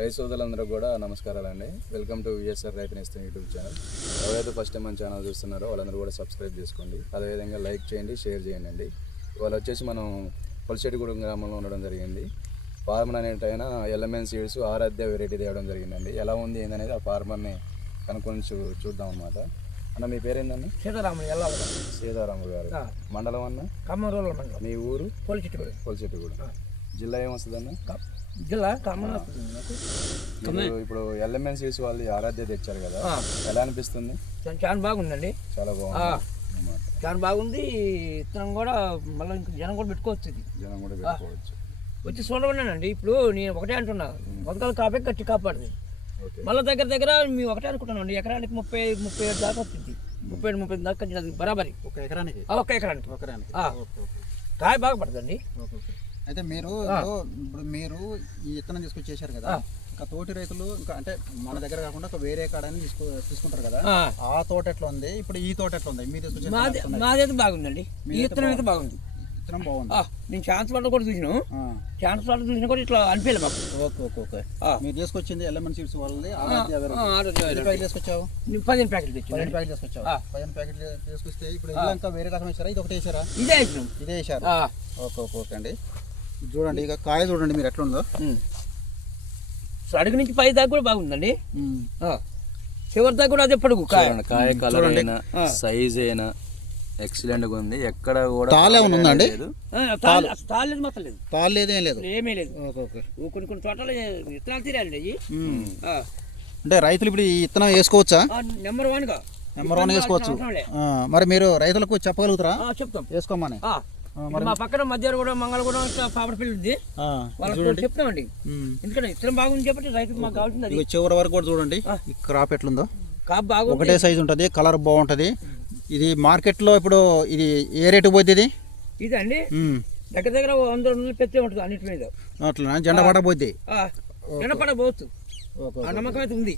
రైతు సోదరులందరూ కూడా నమస్కారాలండి. వెల్కమ్ టు విఎస్ఆర్ రైతు నేస్తం యూట్యూబ్ ఛానల్. ఎవరైతే ఫస్ట్ టైం మన ఛానల్ చూస్తున్నారో వాళ్ళందరూ కూడా సబ్స్క్రైబ్ చేసుకోండి. అదేవిధంగా లైక్ చేయండి, షేర్ చేయండి. ఇవాళ వచ్చేసి మనం పొలిశెట్టిగూడెం గ్రామంలో ఉండడం జరిగింది. ఫార్మర్ అనేటైనా ఎల్ఎంఎన్ సీడ్స్ ఆరాధ్య వెరైటీ తేవడం జరిగిందండి. ఎలా ఉంది ఏందనేది ఆ ఫార్మర్ని కనుక్కొని చూద్దాం అన్నమాట. అన్న మీ పేరేందన్న? సీతారాములు గారు. మండలం అన్న? ఖమ్మం మండలం. మీ ఊరు? పొలిశెట్టిగూడెం. జిల్లా ఏమొస్తుందన్న? జిల్లా ఖమ్మం. ఇప్పుడు ఎల్ఎంఎన్ సీడ్స్ వాళ్ళు ఆరాధ్య తెచ్చారు కదా, ఎలా అనిపిస్తుంది? చాలా బాగుందండి. చాలా బాగుంది, చాలా బాగుంది. ఇతనం కూడా మళ్ళీ ఇంకా జనం కూడా పెట్టుకోవచ్చు. వచ్చి చూడమన్నానండి. ఇప్పుడు నేను ఒకటే అంటున్నా, మొదలు కాపే కట్టి కాపాడుతుంది. మళ్ళీ దగ్గర మేము ఒకటే అనుకుంటున్నాం అండి. ఎకరానికి 37 దాకా వస్తుంది. 37 దాకా బరాబరి. ఒక ఎకరానికి కాయ బాగా పడుతుందండి. అయితే మీరు ఈ విత్తనం తీసుకొచ్చేసారు కదా, ఇంకా తోటి రైతులు ఇంకా అంటే మన దగ్గర కాకుండా వేరే కాడని తీసుకుంటారు కదా, ఆ తోట ఎట్లా ఉంది, ఇప్పుడు ఈ తోట ఎట్లా ఉంది? మీరు తీసుకొచ్చి మాదైతే బాగుందండి. ఈ విత్తనం అయితే బాగుంది. విత్తనం బాగుంది. నేను ఛాన్స్ వాటర్ కూడా చూసినా కూడా ఇట్లా అనిపించలేదు మాకు. ఓకే. మీరు తీసుకొచ్చింది ఎల్ఎంఎన్ సీడ్స్ వాళ్ళది. తీసుకొచ్చావు 15 ప్యాకెట్లు తెచ్చి 15 ప్యాకెట్లు తీసుకొచ్చావు. 15 ప్యాకెట్లు తీసుకొస్తే ఇప్పుడు ఇంకా వేరే రకం వేసారా, ఇది ఒకటి వేసారా? ఇదే వేసారు. ఓకే అండి. చూడండి, ఇక కాయ చూడండి మీరు ఎట్లా ఉందో. అడుగు నుంచి పై దాకా కూడా బాగుందండి. చివరి దాకా కూడా అదే పడుగు. కాయ కలర్ అయినా సైజ్ అయినా ఎక్సలెంట్ గా ఉంది. ఎక్కడ కూడా తాళ్ళు ఏమైనా ఉందండి? తాలేదు, మొత్తం లేదు. తాళ్ళు లేదు, ఏం లేదు, ఏమీ లేదు. కొన్ని చోట్ల విత్తనాలు తీరాలండి అయ్యి. అంటే రైతులు ఇప్పుడు ఈ విత్తనం వేసుకోవచ్చా? నెంబర్ 1 వేసుకోవచ్చు. మరి మీరు రైతులకు చెప్పగలుగుతారా? చెప్తాం, వేసుకోమని. మా పక్కన మధ్యాహ్నం కూడా మంగళగూడెం పాపడ పిల్లి ఉంది, వాళ్ళకి చెప్తామండి. ఎందుకంటే ఇత్తనం బాగుంది చెప్పండి, రైతుకు మాకు కావాల్సింది. చివరి వరకు కూడా చూడండి ఈ క్రాప్ ఎట్లుందో. కాప్ బాగుంది, ఒకటే సైజ్ ఉంటుంది, కలర్ బాగుంటది. ఇది మార్కెట్లో ఇప్పుడు ఇది ఏ రేటు పోద్ది? ఇది అండి దగ్గర 100 రూపాయలు పెద్ద ఉంటుంది అన్నిటి మీద. అట్లా జెండా పడ పోద్ది, జెండా పడ పోవచ్చు. నమ్మకం అయితే ఉంది.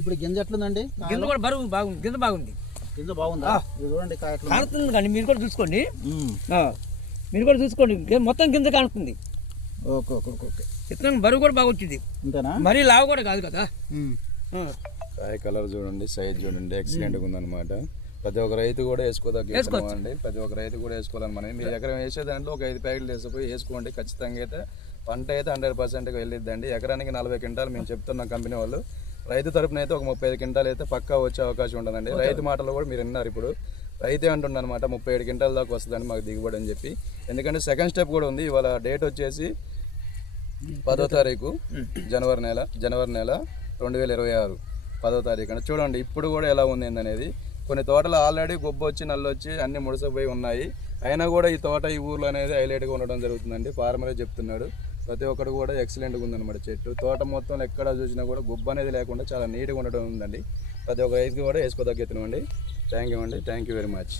ఇప్పుడు గింజ ఎట్లుందండి? గింజ కూడా బరువు బాగుంది. గింజ బాగుంది. గింజ బాగుందా? చూడండి కానుతుంది కానీ మీరు కూడా చూసుకోండి. మొత్తం గింజ కానుతుంది. ఓకే. విత్తనం బరువు కూడా బాగా వచ్చింది. మరీ లావు కూడా కాదు కదా. కాయ కలర్ చూడండి, సైజ్ చూడండి, ఎక్సలెంట్ గా ఉందన్నమాట. ప్రతి ఒక్క రైతు కూడా వేసుకోదండి. ప్రతి ఒక్క రైతు కూడా వేసుకోవాలని మనం. మీరు ఎకరం వేసే దాంట్లో ఒక 5 ప్యాకెట్లు వేసుకోండి. ఖచ్చితంగా అయితే పంట అయితే 100% వెళ్ళిద్దండి. ఎకరానికి 40 క్వింటాలు మేము చెప్తున్నాం కంపెనీ వాళ్ళు. రైతు తరపున అయితే ఒక 35 క్వింటాలు అయితే పక్కా వచ్చే అవకాశం ఉంటుందండి. రైతు మాటలు కూడా మీరు విన్నారు. ఇప్పుడు రైతే అంటున్నారు అనమాట 37 క్వింటాల దాకా వస్తుందండి మాకు దిగుబడి అని చెప్పి. ఎందుకంటే సెకండ్ స్టెప్ కూడా ఉంది. ఇవాళ డేట్ వచ్చేసి 10వ తారీఖు జనవరి నెల 2026 10వ తారీఖు అంటే చూడండి ఇప్పుడు కూడా ఎలా ఉంది ఏందనేది. కొన్ని తోటలు ఆల్రెడీ గొబ్బ వచ్చి నల్లొచ్చి అన్ని ముడిసిపోయి ఉన్నాయి. అయినా కూడా ఈ తోట ఈ ఊర్లో అనేది హైలైట్గా ఉండడం జరుగుతుందండి. ఫార్మరే చెప్తున్నాడు. ప్రతి ఒక్కరు కూడా ఎక్సలెంట్గా ఉందన్నమాట. చెట్టు తోట మొత్తం ఎక్కడ చూసినా కూడా గుబ్బ అనేది లేకుండా చాలా నీట్గా ఉండడం ఉందండి. ప్రతి ఒక్క రైతుకి కూడా వేసుకోదగ్గెత్తున్నామండి. Thank you very much.